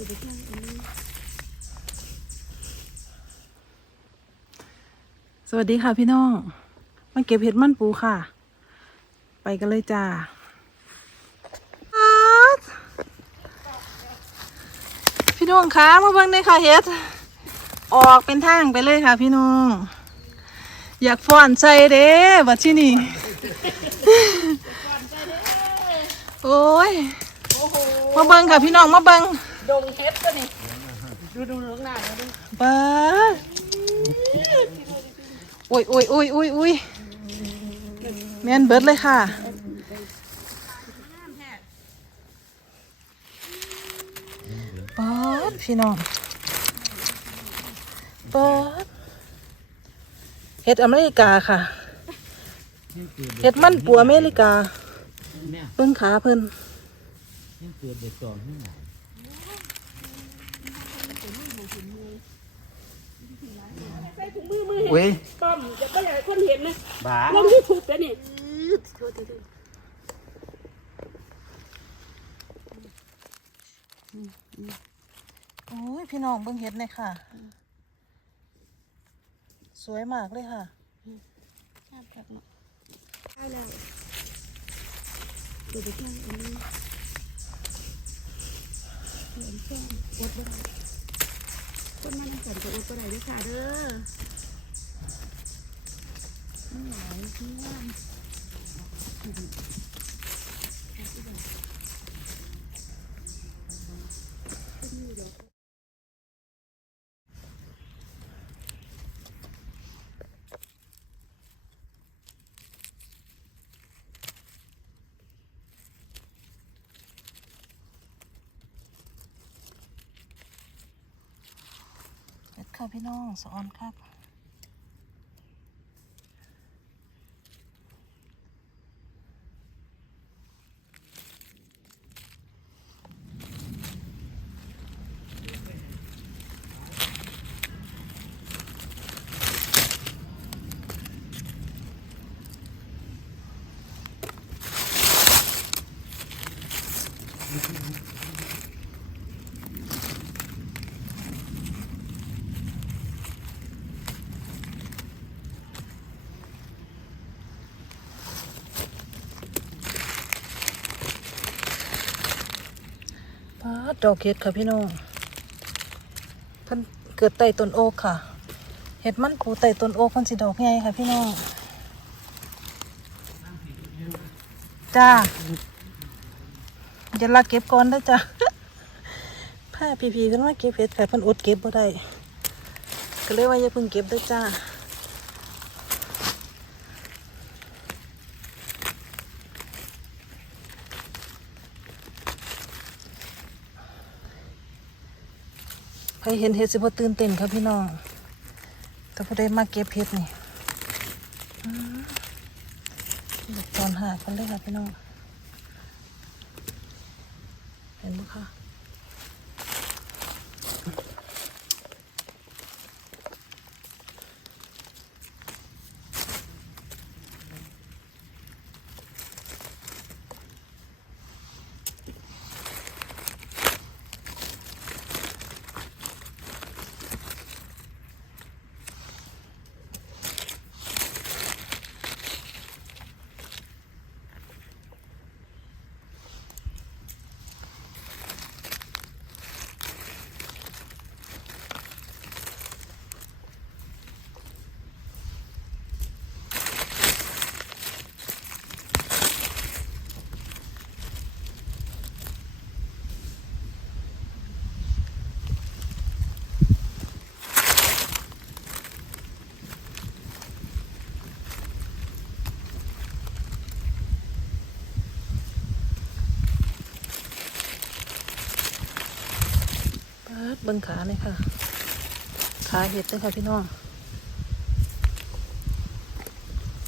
สวัสดีค่ะพี่น้อง มาเก็บเห็ดมันปูค่ะ ไปกันเลยจ้าพี่น้องคะมาเบิ่งได้ค่ะเห็ด ออกเป็นทางไปเลยค่ะ พี่น้อง อยากฟ้อนใจเด้บัดที่นี่โอ้ยมาเบิ่งค่ะพี่น้องมาเบิ่ง ดงเฮ็ดก็นี่ ดูดูข้างหน้าดูเบิดอุ้ยอุ้ยอุ้ยอุ้ยอุ้ยแม่นเบิดเลยค่ะเบิดพี่น้องเบิดเฮ็ดอเมริกาค่ะ เฮ็ดมันปัวอเมริกา เบิ่งขาเพิ่นยังเกิดเด็กสองที่ไหน ใส่ถุงมื อมืออุ้ย ป้อมจะก็อยากให้คนเห็นนะบ้าลงยูทูบแล้วนี่โอ้ยพี่น้องเบิ่งเฮ็ดเลยค่ะ สวยมากเลยค่ะได้แล้วดูดูข้างอันนี้เห็นแค่อดบ่ได้คนมันสั่นจะอดบ่ได้ด้วยค่ะเด้อ มันหลายที่ว่างเฮ็ดค่ะพี่น้องสอนครับ ปา ดอกเห็ดค่ะพี่น้องเพิ่นเกิดใต้ต้นโอ๊กค่ะ เห็ดมันปูใต้ต้นโอ๊กเพิ่นสิดอกใหญ่ค่ะพี่น้อง จ้าอย่าลักเก็บก่อนได้จ้าผ้าพีๆขึ้นมาเก็บเห็ดค่ะเพิ่นอดเก็บบ่ได้ ก็เลยว่าอย่าเพิ่งเก็บเด้จ้า ใครเห็นเห็ดสิบ่ตื่นเต้นครับพี่น้อง แต่ผู้ใดมาเก็บเห็ดนี่ตอนหากันเลยค่ะพี่น้อง เห็นไหมคะ บิ้งขาเลยค่ะ ขาเห็ดเลยค่ะพี่น้อง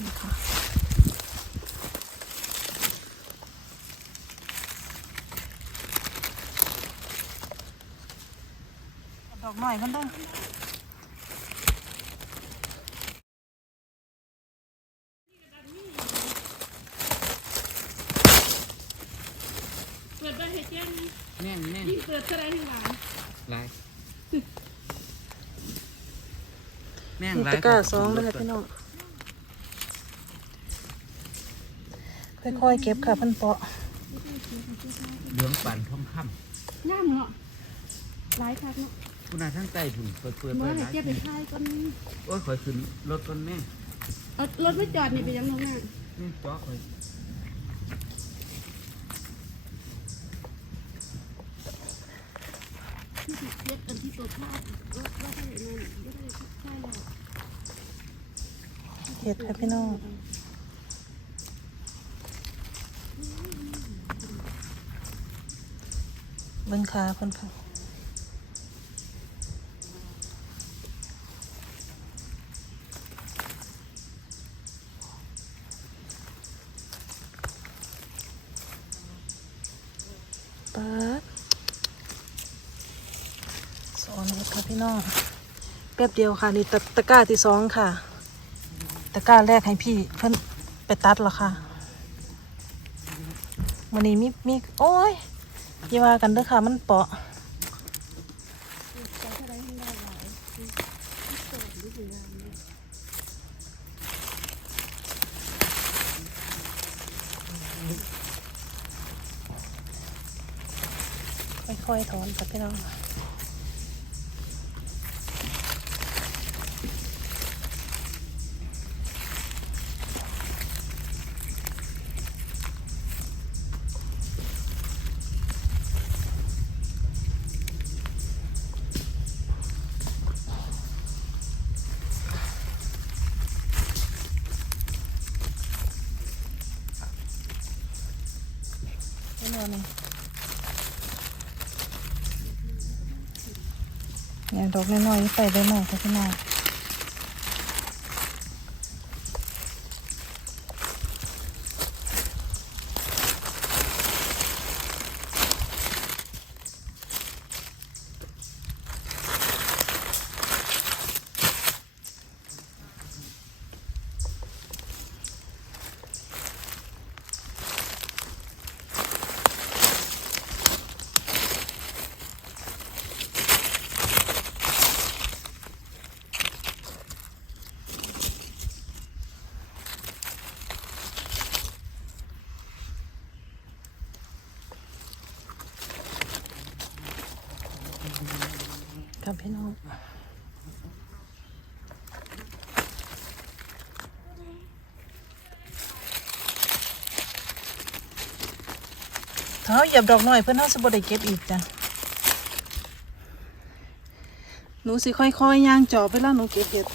นี่ค่ะดอกหน่อยกันเด้อ เปิดได้เฮ็ดยัง แม่งแม่ง ยิ่งเปิดเท่าไรทั้งหลาย ลายแม่ง นี่ ลา ตะยกร้าสองเลยค่ะพี่น้องค่อยๆเก็บค่ะเพันเปาะเหลืองปั่นทองคย่ามเนาะหลายคักเนาะำคุณอาทั้งใต้ถุนเปิดเปิดเมื่เปิอดไหร่หลายเก็บไปทายก่อนโอ้ยคอยขึ้นรถก่อนแม่งเอารถไม่จอดนี่ไปยังน้องหน้านี่จ้อคอย ที่ติดเย็ดอันที่ตัวข้าวรถว่าได้นั่นไม่ได้ใช่หรอก เห็ดค่ะพี่น้องเบิ้งขาเพิ่นค่ะปัดสอนเห็ดค่ะพี่น้อง แป๊บเดียวค่ะ นี่ตะตะกร้าที่สองค่ะ ตะกร้าแรกให้พี่เพิ่นไปตัดแล้วค่ะวันนี้มีมีโอ้ยอย่ว่ากันเด้อค่ะ มันเปาะใจเท่าไม่ค่อยๆถอนค่ะพี่น้อง น้องนี่เนี่ยดอกน้อยๆใส่ได้หน่อยค่ะพี่น้อง กับพี่น้อง เท้าเหยียบดอกหน่อยเพื่อนเท้าสบได้เก็บอีกจ้ะหนูสิค่อยๆย่างจอบไปแล้วหนูเก็บเห็ด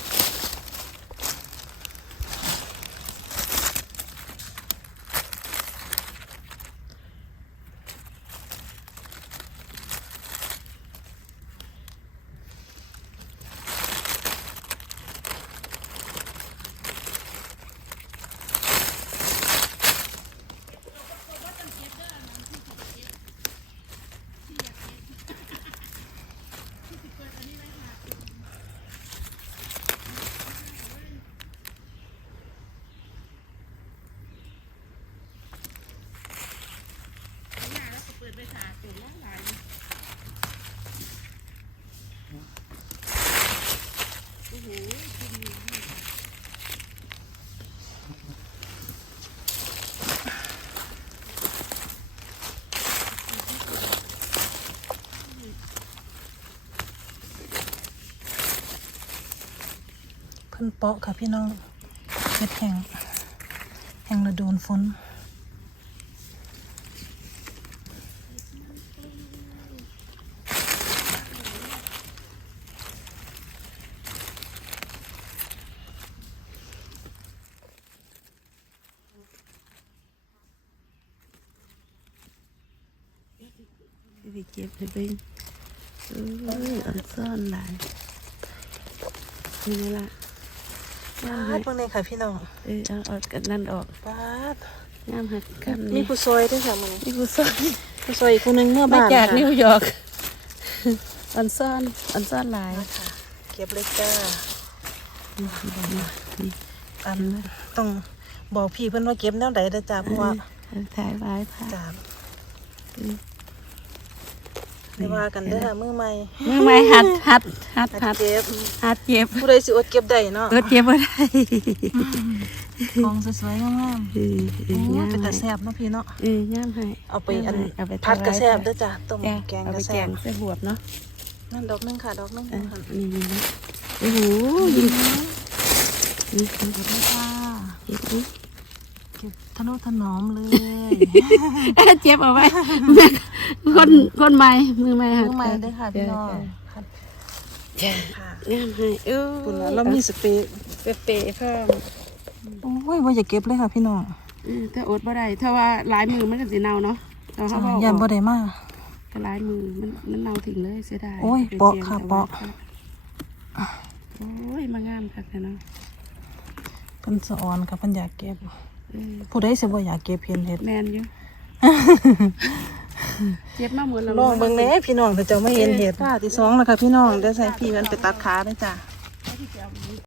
เพิ่นเปาะค่ะพี่น้องเห็ดแห้งแห้งระโดนฝนไปเก็บไปเป็นเอออันซ่อนหลายนี่ละ ย่ามปาหัดกเพิ่งเลยค่ะพี่น้องเออเอาเอากันนั่นออกปาดย่ามหักกันมีนี่ผู้ซอยด้วยค่ะมึงนี่กูซ่อนผู้ซอยอีกคนนึงเมื่อมาบ้านจากค่ะนิวยอร์กอันซ่อนอันซ่อนหลายมาค่ะเก็บเลยจ้านี่นี่อันต้องบอกพี่เพิ่นว่าเก็บแนวใดเด้อจ้าเพราะว่าเออถ่ายไว้ค่ะจ้า ไม่ว่ากันเด้อค่ะมือใหม่มือไม้หัดหัดหัดหัหัดดเก็บหัดเจ็บผู้ใดสิอดเก็บได้เนาะเออเจ็บบ่ได้กองสวยๆงามเออๆเอโอ้อย่ามเป็นตาให้แซ่บเนาะพี่เนาะเออย่ามให้เอาไปอันเอาไปผัดกระแซ่บด้เด้อจ้ะต้มแกแกงเอากไประแกแซ่บงใส่บวบเนาะนั่นดอกหนึงค่ะดอกหนึงเออค่ะนี่นี่นะโอ้โหยิงนี่เก็บเลยค่ะเจ็บนี่ เก็บทะนุถนอมเลย เจ็บเอาไว้คนคนใหม่มือใหม่หัดมือใหม่เด้อค่ะพี่น้องเผัดค่ะย่ามให้เออคุณน่ะเรามีสเปรย์เปเปเพิ่มโอ้ยว่าอย่าเก็บเลยค่ะพี่น้องอืมถ้าอดบ่ได้ถ้าว่าหลายมือมันก็สิเน่าเนาะแต่เขาบอกยันบ่ได้มาก็หลายมือมันมันเน่าทิ้งเลยเสียดายโอ้ยไปเปาะสี่ยงค่ะแต่เปาะว่าโอ้ยมางามคักเลยเนาะเพิ่นสะออนค่ะเพิ่นอยากเก็บเออ ผู้ใดสิบ่อยากเก็บเห็นเห็ดแมนอยู่เจ็บมาหมดแล้วลองเบิ่งแหน่พี่น้องถ้าเจ้าไม่เห็นเห็ดค่ะที่สองแล้วค่ะพี่น้องเดี๋ยวใส่พี่มันไปตัดขาได้จ้ะ